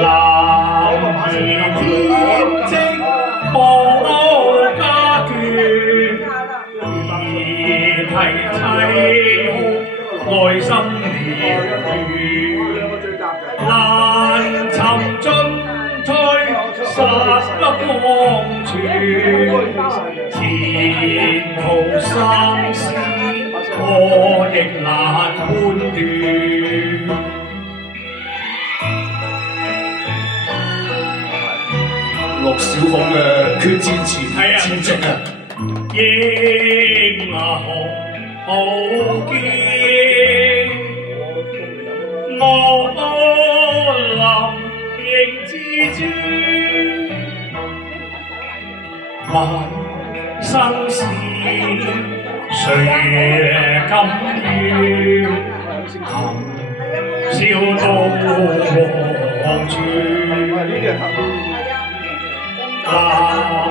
難辭天職無家眷，而啼凄哭內心療愈，難尋進退實不方寸，前途生死我亦難判斷。陸小鳳嘅決戰前戰績啊！英雄好劍，我臨迎至尊，問生死誰甘願？含笑到黃泉。難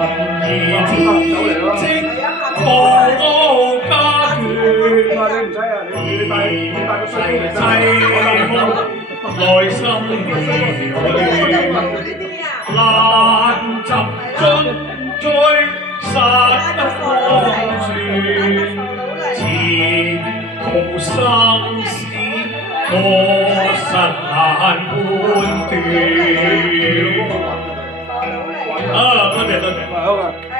辭天職無家眷，而凄凄哭內心療愈，難尋進退實不方寸，前途生死我實難判斷。多謝多謝。